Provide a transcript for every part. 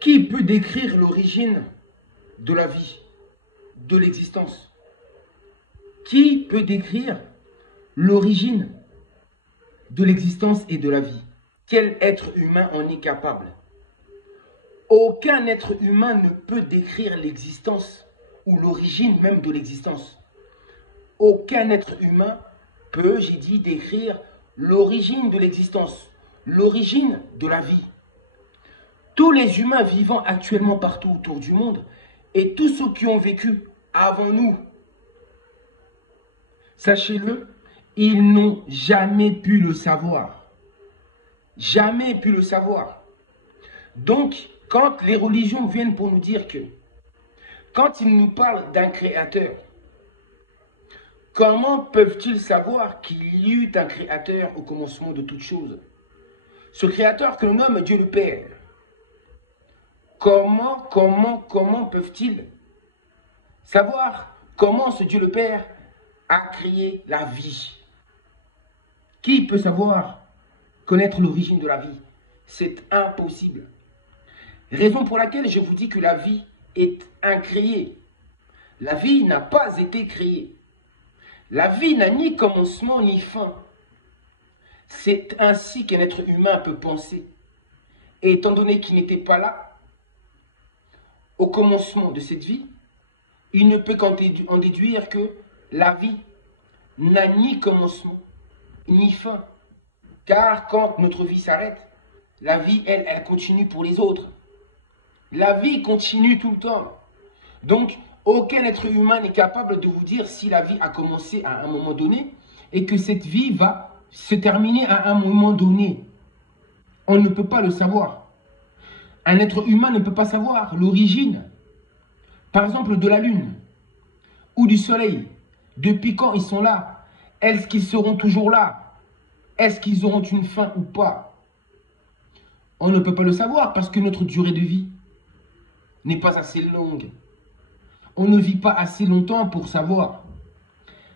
Qui peut décrire l'origine de la vie, de l'existence? Qui peut décrire l'origine de l'existence et de la vie? Quel être humain en est capable? Aucun être humain ne peut décrire l'existence ou l'origine même de l'existence. Aucun être humain peut, j'ai dit, décrire l'origine de l'existence, l'origine de la vie. Tous les humains vivant actuellement partout autour du monde et tous ceux qui ont vécu avant nous, sachez-le, ils n'ont jamais pu le savoir. Jamais pu le savoir. Donc, quand les religions viennent pour nous dire que, quand ils nous parlent d'un créateur, comment peuvent-ils savoir qu'il y eut un créateur au commencement de toutes choses? Ce créateur que l'on nomme Dieu le Père. Comment peuvent-ils savoir comment ce Dieu le Père a créé la vie? Qui peut savoir connaître l'origine de la vie? C'est impossible. Raison pour laquelle je vous dis que la vie est incréée. La vie n'a pas été créée. La vie n'a ni commencement ni fin. C'est ainsi qu'un être humain peut penser. Et étant donné qu'il n'était pas là, au commencement de cette vie, il ne peut qu'en déduire que la vie n'a ni commencement ni fin. Car quand notre vie s'arrête, la vie, elle continue pour les autres. La vie continue tout le temps. Donc, aucun être humain n'est capable de vous dire si la vie a commencé à un moment donné et que cette vie va se terminer à un moment donné. On ne peut pas le savoir. Un être humain ne peut pas savoir l'origine, par exemple, de la Lune ou du Soleil. Depuis quand ils sont là? Est-ce qu'ils seront toujours là? Est-ce qu'ils auront une fin ou pas? On ne peut pas le savoir parce que notre durée de vie n'est pas assez longue. On ne vit pas assez longtemps pour savoir.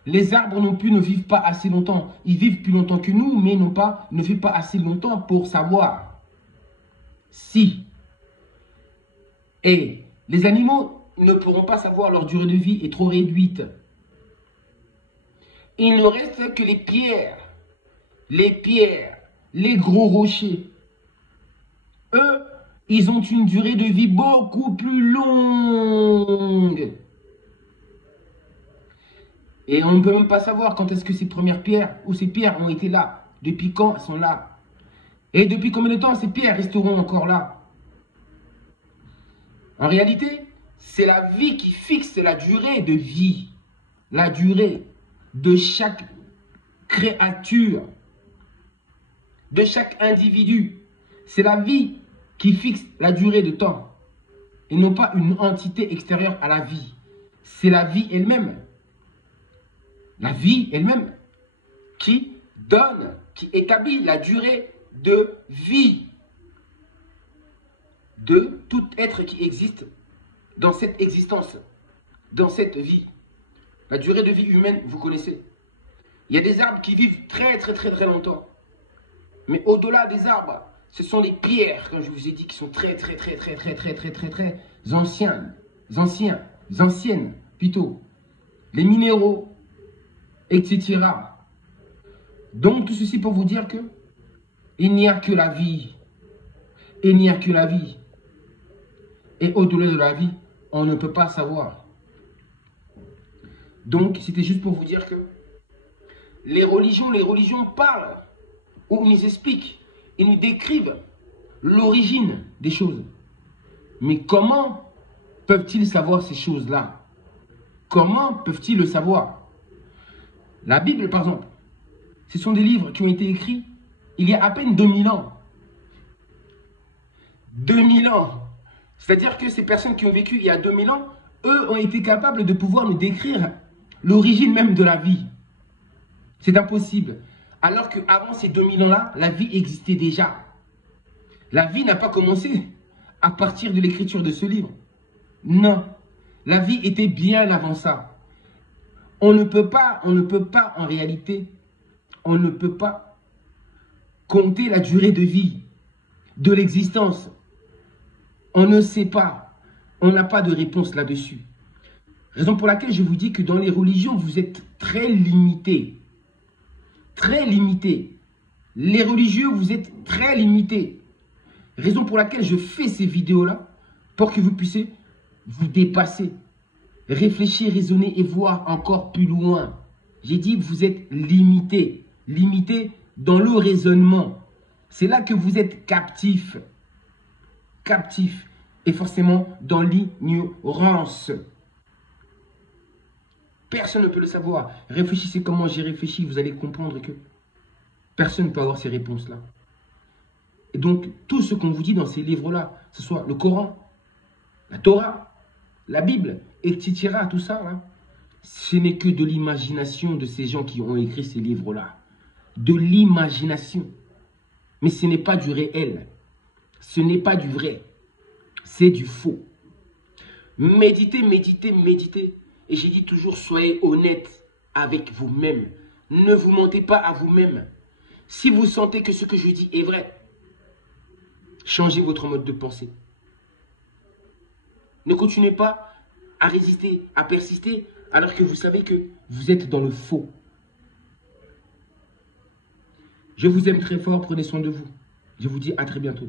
Les arbres non plus ne vivent pas assez longtemps. Ils vivent plus longtemps que nous, mais ne vivent pas assez longtemps pour savoir. Si. Et les animaux ne pourront pas savoir, leur durée de vie est trop réduite. Il ne reste que les pierres, les gros rochers. Eux, ils ont une durée de vie beaucoup plus longue. Et on ne peut même pas savoir quand est-ce que ces premières pierres ou ces pierres ont été là. Depuis quand elles sont là. Et depuis combien de temps ces pierres resteront encore là. En réalité, c'est la vie qui fixe la durée de vie. La durée de chaque créature. De chaque individu. C'est la vie qui fixe la durée de temps. Et non pas une entité extérieure à la vie. C'est la vie elle-même. La vie elle-même qui donne, qui établit la durée de vie de tout être qui existe dans cette existence, dans cette vie. La durée de vie humaine, vous connaissez. Il y a des arbres qui vivent très longtemps. Mais au-delà des arbres, ce sont les pierres, comme je vous ai dit, qui sont très anciennes plutôt. Les minéraux, etc. Donc tout ceci pour vous dire que il n'y a que la vie. Il n'y a que la vie. Et au-delà de la vie, on ne peut pas savoir. Donc c'était juste pour vous dire que les religions parlent, ou nous expliquent, ils nous décrivent l'origine des choses. Mais comment peuvent-ils savoir ces choses-là? Comment peuvent-ils le savoir? La Bible, par exemple, ce sont des livres qui ont été écrits il y a à peine 2000 ans. 2000 ans. C'est-à-dire que ces personnes qui ont vécu il y a 2000 ans, eux ont été capables de pouvoir nous décrire l'origine même de la vie. C'est impossible. Alors qu'avant ces 2000 ans-là, la vie existait déjà. La vie n'a pas commencé à partir de l'écriture de ce livre. Non. La vie était bien avant ça. On ne peut pas en réalité, on ne peut pas compter la durée de vie de l'existence On ne sait pas. On n'a pas de réponse là-dessus. Raison pour laquelle je vous dis que dans les religions, vous êtes très limités. Très limités. Les religieux, vous êtes très limités. Raison pour laquelle je fais ces vidéos-là, pour que vous puissiez vous dépasser, réfléchir, raisonner et voir encore plus loin. J'ai dit que vous êtes limités. Limités dans le raisonnement. C'est là que vous êtes captifs. Captifs. Et forcément dans l'ignorance. Personne ne peut le savoir. Réfléchissez comment j'ai réfléchi, vous allez comprendre que personne ne peut avoir ces réponses-là. Et donc, tout ce qu'on vous dit dans ces livres-là, que ce soit le Coran, la Torah, la Bible, etc., tout ça, là, ce n'est que de l'imagination de ces gens qui ont écrit ces livres-là. De l'imagination. Mais ce n'est pas du réel. Ce n'est pas du vrai. C'est du faux. Méditez, méditez, méditez. Et j'ai dit toujours, soyez honnête avec vous-même. Ne vous mentez pas à vous-même. Si vous sentez que ce que je dis est vrai, changez votre mode de pensée. Ne continuez pas à résister, à persister, alors que vous savez que vous êtes dans le faux. Je vous aime très fort, prenez soin de vous. Je vous dis à très bientôt.